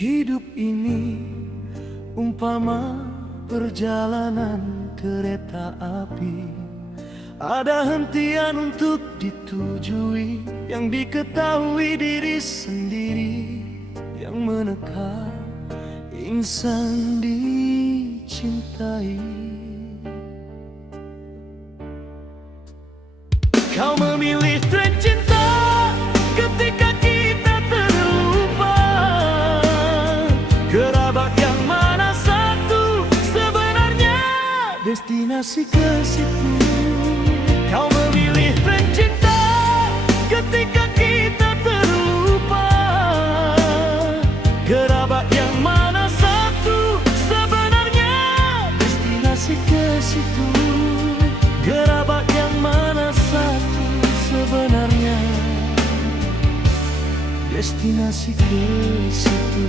Hidup ini umpama perjalanan kereta api. Ada hentian untuk ditujui, yang diketahui diri sendiri, yang menekan insan dicintai. Kau memilih tren cinta ketika kita terlupa. Gerabak yang mana satu sebenarnya destinasi ke situ. Kau memilih tren cinta ketika kita terlupa. Gerabak yang mana satu sebenarnya destinasi ke situ. Gerabak yang mana satu sebenarnya destinasi ke situ.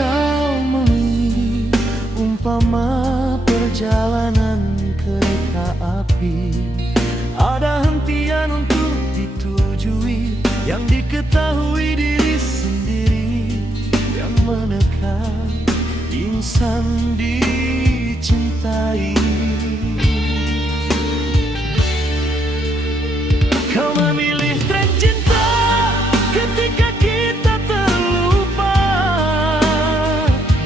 Kau memilih umpama perjalanan kereta api. Ada hentian untuk ditujui, yang diketahui diri sendiri, yang menekan insan dicintai. Kau memilih tren cinta ketika kita terlupa.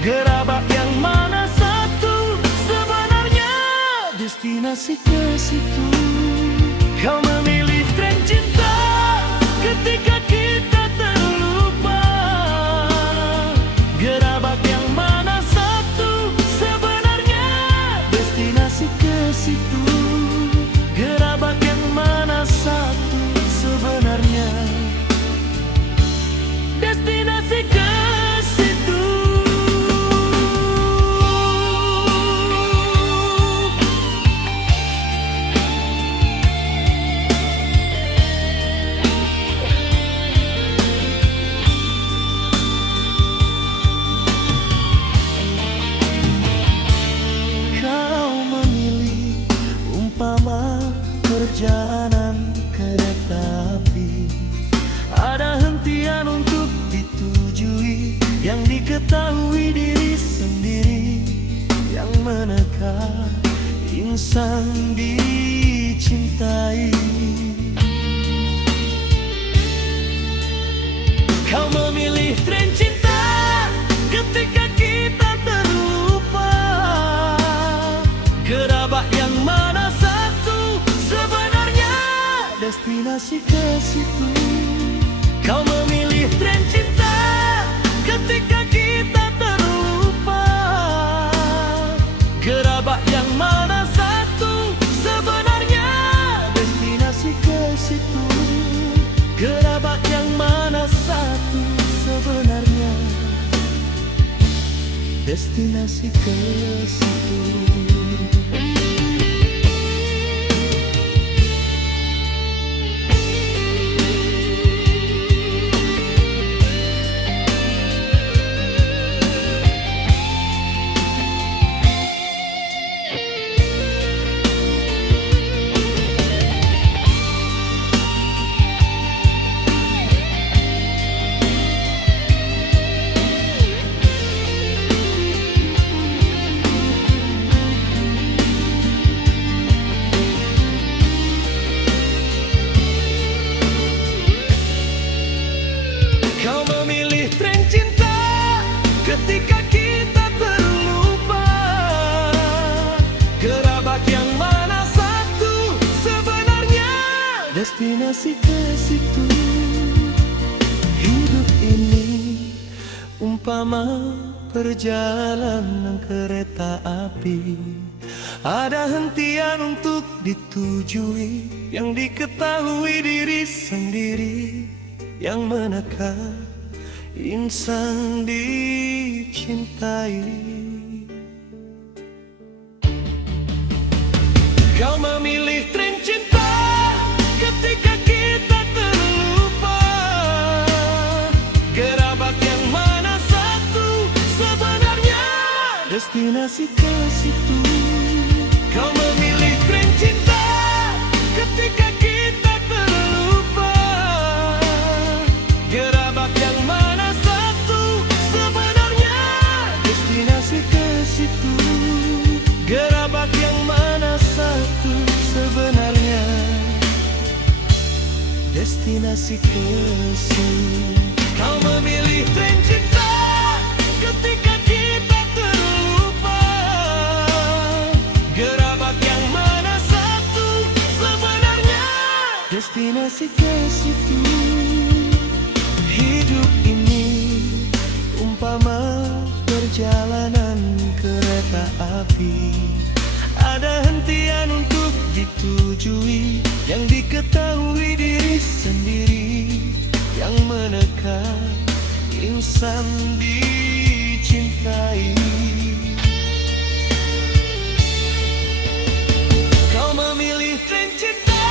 Gerabak yang mana satu sebenarnya destinasi ke situ. Kau memilih tren cinta ketika kita terlupa. Gerabak yang mana satu sebenarnya destinasi ke situ. Gerabak yang mana satu sebenarnya destinasi ke situ. Kau memilih umpama perjalanan kereta api. Ada hentian untuk ditujui, yang diketahui diri sendiri, yang menekan insan dicintai. Kau memilih tren cinta ketika kita terlupa. Gerabak yang mana satu sebenarnya destinasi ke situ. Kau memilih tren cinta ketika kita terlupa. Gerabak yang mana satu sebenarnya destinasi ke situ. Gerabak yang mana satu sebenarnya destinasi ke situ. Kau memilih tren cinta ketika kita terlupa. Gerabak yang mana satu sebenarnya destinasi ke situ. Hidup ini umpama perjalanan kereta api. Ada hentian untuk ditujui, yang diketahui diri sendiri, yang menekan insan dicintai. Kau memilih tren cinta ketika kita terlupa. Gerabak yang mana satu sebenarnya destinasi ke situ. Kau memilih tren cinta ketika kita terlupa. destinasi kesih. Kau memilih tren cinta ketika kita terlupa. Gerabak yang mana satu sebenarnya destinasi ke situ. Hidup ini umpama perjalanan kereta api. Ada hentian untuk ditujui, yang diketahui diri sendiri, yang menekan insan dicintai. Kau memilih tren cinta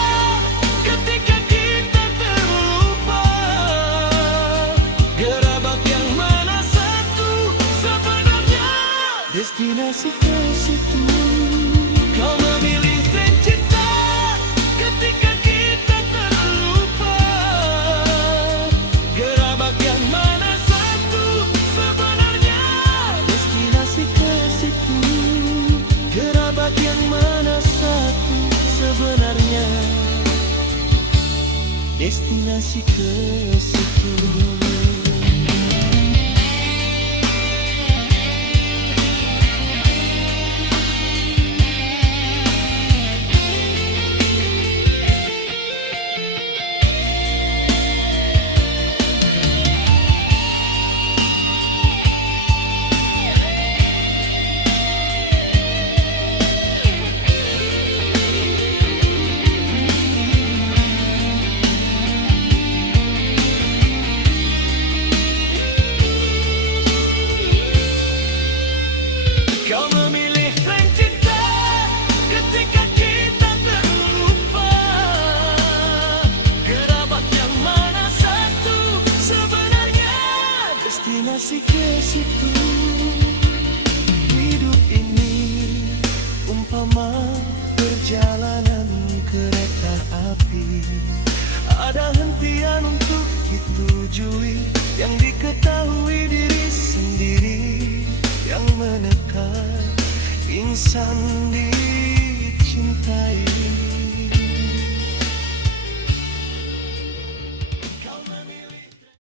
ketika kita terlupa. Gerabak yang mana satu sebenarnya destinasi ke situ. Kau memilih tren cinta ketika kita terlupa. Gerabak yang mana satu sebenarnya destinasi ke situ. Gerabak yang mana satu sebenarnya destinasi ke situ. Kau memilih tren cinta ketika kita terlupa. Gerabak yang mana satu sebenarnya destinasi ke situ. Hidup ini umpama perjalanan kereta api. Ada hentian untuk ditujui, yang diketahui diri sendiri, yang menekan insan dicintai.